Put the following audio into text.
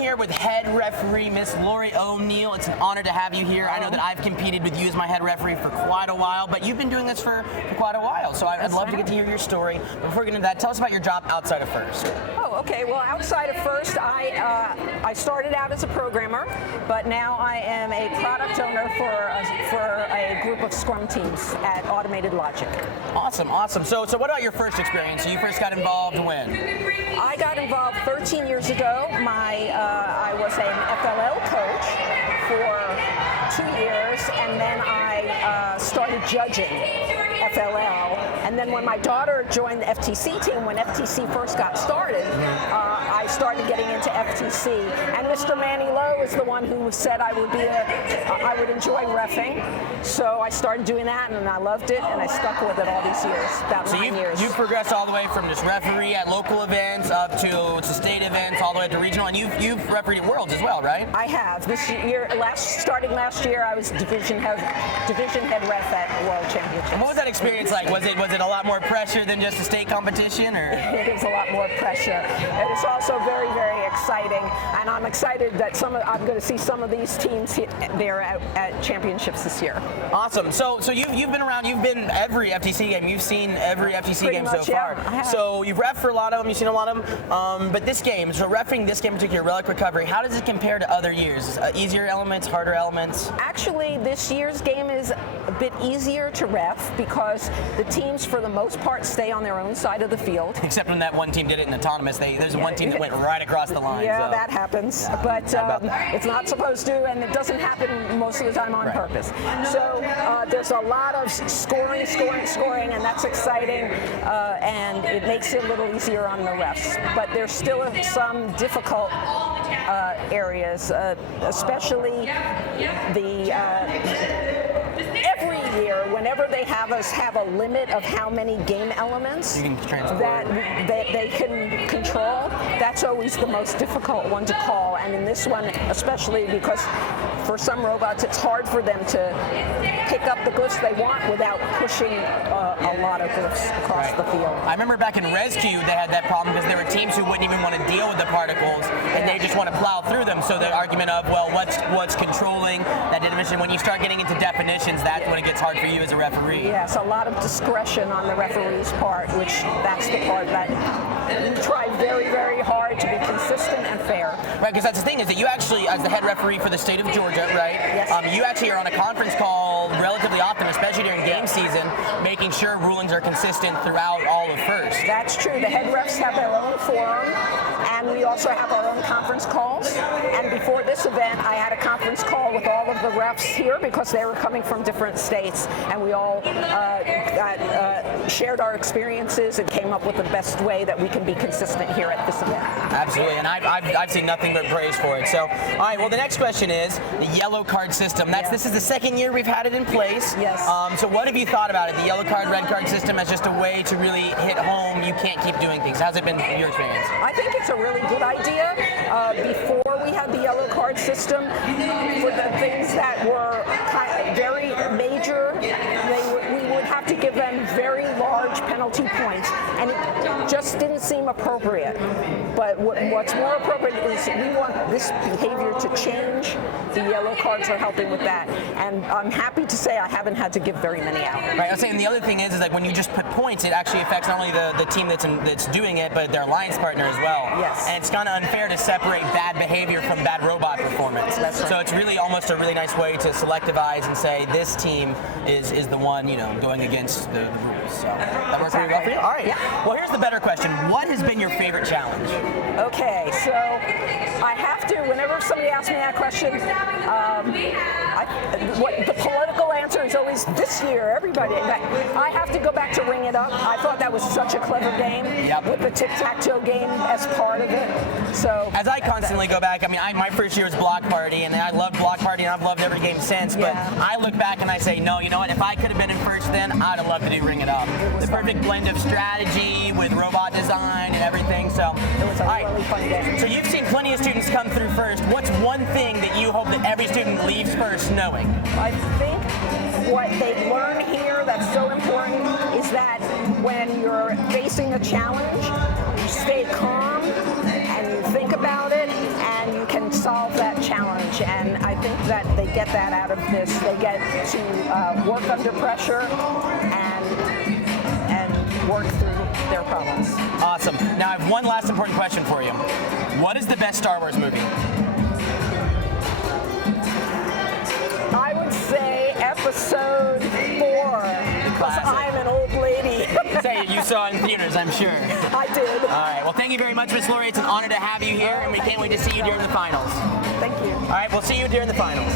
here with head referee Miss Lori O'Neill. It's an honor to have you here. I know that I've competed with you as my head referee for quite a while, but you've been doing this for quite a while, so I'd love to get to hear your story. Before we get into that, tell us about your job outside of First. Oh, okay. Well, outside of First, I started out as a programmer, but now I am a product owner for a group of Scrum teams at Automated Logic. Awesome, awesome. So what about your first experience? So you first got involved when? I got involved 13 years ago. I was an FLL coach for 2 years, and then I started judging FLL. And then when my daughter joined the FTC team, when FTC first got started, I started getting into FTC. And Mr. Manny Lowe is the one who said I would enjoy reffing. So I started doing that, and I loved it, and I stuck with it all these years, about 9 years. So you've progressed all the way from just referee at local events up to state events, all the way to regional, and you've refereed at Worlds as well, right? I have. This year, starting last year, I was division head ref at World Championships. And what was that experience like? Was it a lot more pressure than just a state competition, or? It is a lot more pressure. It is also very, very exciting, and I'm excited that I'm going to see some of these teams there at championships this year. Awesome. So you've been around. You've been every FTC game. You've seen every FTC Pretty game much, so far. Yeah, so you've reffed for a lot of them. You've seen a lot of them. But this game, so reffing this game in particular, Relic Recovery, how does it compare to other years? Easier elements, harder elements? Actually, this year's game is a bit easier to ref because the teams, for the most part, stay on their own side of the field. Except when that one team did it in autonomous. There's one team that went right across the line. Yeah, so. that happens. Yeah, but it's not supposed to, and it doesn't happen most of the time on purpose. So there's a lot of scoring, and that's exciting, and it makes it a little easier on the refs. But there's still some difficult areas, especially every year, whenever they have us have a limit of how many game elements that they can control, that's always the most difficult one to call. And in this one, especially because for some robots, it's hard for them to pick up the glyphs they want without pushing a lot of glyphs across the field. I remember back in Rescue, they had that problem because there were teams who wouldn't even want to deal with the particles, and they just want to plow through them. So the argument of, well, what's controlling that definition? When you start getting into definitions, that's when it gets hard for you as a referee. Yes, a lot of discretion on the referee's part, which that's the part that we try very, very hard to be consistent and fair. Right, because that's the thing is that you actually, as the head referee for the state of Georgia, right? Yes. You actually are on a conference call relatively often, especially during game season, making sure rulings are consistent throughout all of First. That's true. The head refs have their own forum, and we also have our own conference calls. And before this event, I had a conference call with all of the refs here because they were coming from different states, and we all shared our experiences and came up with the best way that we can be consistent here at this event. Absolutely, and I've seen nothing but praise for it. So, all right, well, the next question is the yellow card system. This is the second year we've had it in place. Yes. So what have you thought about it? The yellow card, red card system as just a way to really hit home. You can't keep doing things. How's it been your experience? I think it's a really good idea. Before we had the yellow card system, for the things that were very major, we would have to give them very large penalty points, and it just didn't seem appropriate. But what's more appropriate is we want this behavior to change. The yellow cards are helping with that, and I'm happy to say I haven't had to give very many out. Right. I was saying the other thing is like when you just put points, it actually affects not only the team that's doing it, but their alliance partner as well. Yes. And it's kind of unfair to separate bad behavior from bad robot performance. That's right. So it's really almost a really nice way to selectivize and say this team is the one going against the rules. So that works really well for you. All right. Yeah. Well, here's the better question. What has been your favorite challenge? Okay, so I have to, whenever somebody asks me that question, what the political answer is always this year, everybody. I have to go back to Ring It Up. I thought that was such a clever game with the tic-tac-toe game as part of it. So as I constantly go back, I mean, my first year was Block Party, and I loved Block Party, and I've loved every game since. But I look back and I say, no, you know what? If I could have been in First then, I'd have loved to do Ring It Up. The perfect blend of strategy with robot design and everything. So it was a really fun game. So you've seen plenty of students come through First. What's one thing that you hope that every student leaves First knowing? I think what they learn here that's so important is that when you're facing a challenge, you stay calm and you think about it, and you can challenge, and I think that they get that out of this. They get to work under pressure and work through their problems. Awesome. Now I have one last important question for you. What is the best Star Wars movie? I would say Episode 4, because I'm an old lady. Say you saw it in theaters, I'm sure. I did. All right. Well, thank you very much, Miss Lori. It's an honor to have you here, and we can't wait to see you during the finals. Thank you. All right. We'll see you during the finals.